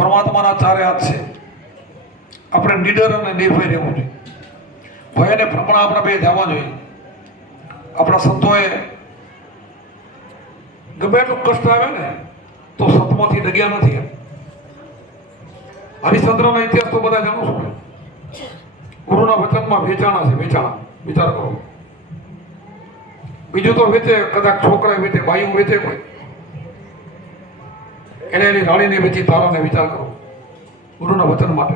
પરમાત્માના ચારે હાથ છે. આપણે નીડર અને નિર્ભય રહેવું જોઈએ. ભય અને ભ્રમણ આપણે બે જવા જોઈએ. આપણા સંતોએ ગમે એટલું કષ્ટ આવે ને, તો સંતમાંથી ડગ્યા નથી હરિશ્ચંદ્રના ઇતિહાસ તો બધા જાણો છો ગુરુના વચનમાં વેચાણા છે, વેચાણા. વિચાર કરો. બીજું તો વેચે, કદાચ છોકરા વેચે બાયું વેચે કોઈ. એને એની રાણીને વેચી તારાને વિચાર કરો. ગુરુના વચન માટે.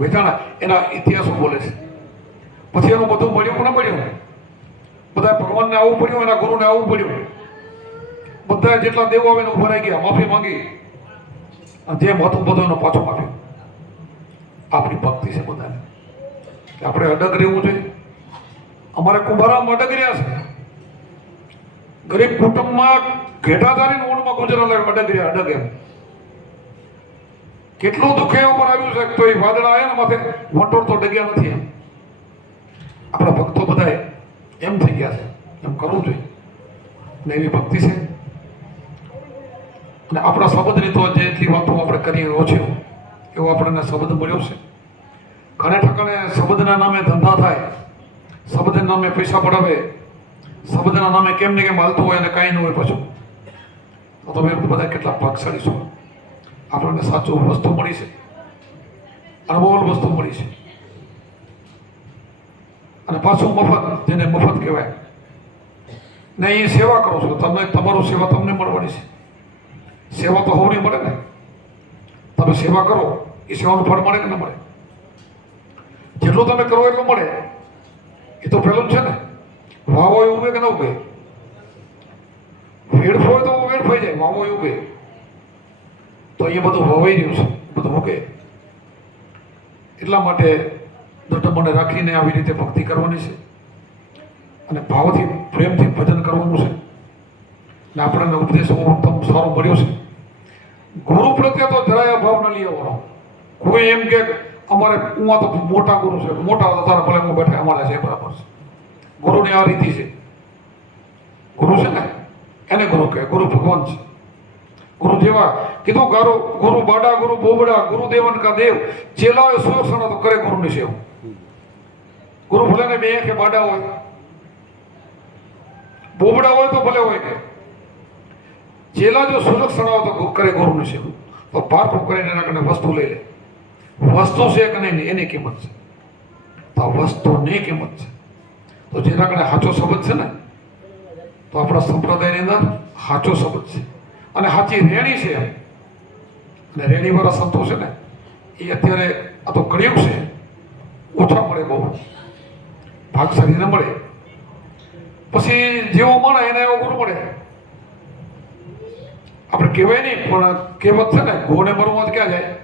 વેચાણા એના ઇતિહાસો બોલે છે. પછી એનું બધું મળ્યું પણ મળ્યું? બધા ભગવાનને આવવું પડ્યું, એના ગુરુને આવવું પડ્યું. બધા જેટલા દેવો આવે ને ઊભા રહી ગયા, માફી માંગી. જે હતું બધું એનો પાછો માફી. આપણી ભક્તિ છે બધાને. આપણે અડગ રહેવું જોઈએ. અમારે કુંભારામાં અડગ રહ્યા છે. ગરીબ કુટુંબમાં ઘેટાધારી ઊંડમાં ગુજરાત અડગ અડગ એમ કેટલું દુઃખ એ ઉપર આવ્યું છે તો એ વાદળા આવ્યા ને માથે વટોળ તો ડગ્યા નથી એમ. આપણા ભક્તો બધા એમ થઈ ગયા છે, એમ કરવું જોઈએ. ને એવી ભક્તિ છે. અને આપણા શબ્દની તો જેટલી વાતો આપણે કરીએ ઓછી એવો આપણને શબ્દ મળ્યો છે. ઘણે ઠકાણે શબ્દના નામે ધંધા થાય શબ્દના નામે પૈસા પડાવે શબ્દના નામે કેમ ને કેમ હાલતું હોય અને કાંઈ ન હોય પાછું. તો તમે બધા કેટલા ભાગશાળી છો. આપણને સાચું વસ્તુ મળી છે. અનમોલ વસ્તુ મળી છે. અને પાછું મફત, જેને મફત કહેવાય. ને એ સેવા કરો છો. તમને, તમારું સેવા તમને મળવાની છે. સેવા તો હોવની મળે ને. તમે સેવા કરો, એ સેવાનું ફળ મળે કે ન મળે? જેટલું તમે કરો એટલું મળે. એ તો પહેલું છે ને. વાવો એ ઉગે કે ન ઉગે? વેડફો હોય તો વેડફાઈ જાય વામો ઉગે તો એ બધું વવાઈ રહ્યું છે, બધું ઉગે એટલા માટે દટમને રાખીને આવી રીતે ભક્તિ કરવાની છે અને ભાવથી, પ્રેમથી ભજન કરવાનું છે. ને આપણને ઉપદેશ ઉત્તમ સારો મળ્યો છે. ગુરુ પ્રત્યે તો જરાય ભાવ ન લઈ આવવાનો. કોઈ એમ કે અમારે હું તો મોટા ગુરુ છે, મોટા તારા ભલે હું બેઠા, અમારા છે બરાબર છે. ગુરુની આ રીતિ છે. ગુરુ છે ને? એને ગુરુ કહે, ગુરુ ભગવાન છે. ગુરુ જેવા કીધું, ગારો, ગુરુ બાડા, ગુરુ બોબડા, ગુરુ દેવન કા દેવ ચેલાઓ સુરક્ષણ તો કરે ગુરુની સેવ. ગુરુ ભલે ને બે કે બાડા હોય, બોબડા હોય તો ભલે હોય કે. ચેલા જો સુરક્ષણ હોય તો કરે ગુરુની સેવ. તો પારખું કરીને એના કને વસ્તુ લઈ લે. વસ્તુ છે કે નહીં એની કિંમત છે. તો વસ્તુની કિંમત છે. તો જેના કને સાચો સંબંધ છે ને તો આપણા સંપ્રદાયની અંદર સાચો શબ્દ છે. અને સાચી રેણી છે. અને રેણીવાળા સંતો છે ને, એ અત્યારે આ તો કળિયુગ છે. ઓછા મળે બહુ. ભાગશાળી ન મળે. પછી જેવો મળે એને એવો ગુરુ મળે. આપણે કહેવાય નહીં, પણ કહેવત છે ને, ગોને મરવો તો ક્યાં જાય?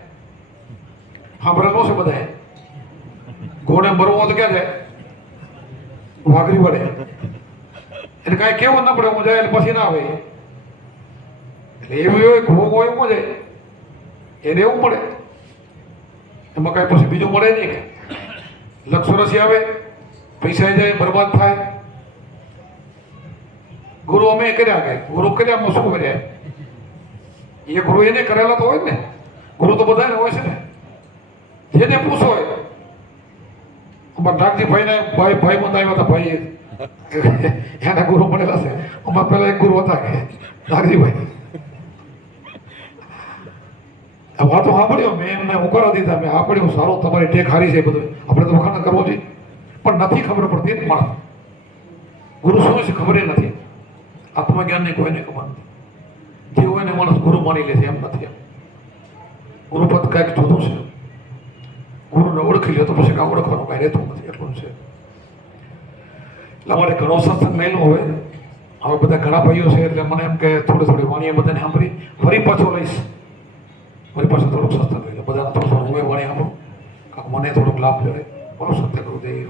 સાંભળેલો છે બધાએ? ગોને મરવો તો ક્યાં જાય? વાઘરી વડે. એટલે કાંઈ કેવું ના પડે, હું જાય એટલે પછી ના આવે. એટલે એવું હોય ભોગ હોય એવું જાય એને એવું મળે. એમાં કાંઈ પછી બીજું મળે નહીં. કે લક્ષ વર્ષી આવે, પૈસા જાય, બરબાદ થાય. ગુરુ અમે કર્યા કે ગુરુ કર્યામાં શું કર્યા? એ ગુરુ એને કરેલા તો હોય ને. ગુરુ તો બધાને હોય છે ને. જેને પૂછો હોય. અમારા નાગજી ભાઈને, ભાઈ ભાઈ બંધ આવ્યા હતા ભાઈ એના ગુરુ બનેલા છે અમારા પહેલા એક ગુરુ હતા કે નાગજીભાઈ વાતો સાંભળ્યો મેં એમને ઉકારા દીધા મેં સાંભળ્યું સારો તમારી ટેક હારી છે બધું આપણે તો વખાણ કરવો જોઈએ પણ નથી ખબર પડતી ને માણસ ગુરુ શું છે ખબર નથી. આત્મજ્ઞાનની કોઈને ખબર નથી. જે હોય ને માણસ ગુરુ માની લે છે, એમ નથી એમ. ગુરુપદ કાંઈક જુદું છે. ગુરુને ઓળખી લે તો પછી કાંઈ ઓળખવાનું કાંઈ રહેતું નથી, એટલું છે. અમારે ઘણો સત્સંગ મેલું હવે હવે બધા ઘણા ભાઈઓ છે એટલે મને એમ કે થોડી થોડી વાણીએ બધાને સાંભળી, ફરી પાછો લઈશ. ફરી પાછો થોડુંક સત્સંગ લઈ લે. બધાને થોડું થોડું હું વાણી સાંભળું. કાંક મને થોડોક લાભ મળે. બરોબર સત્ય કરું દે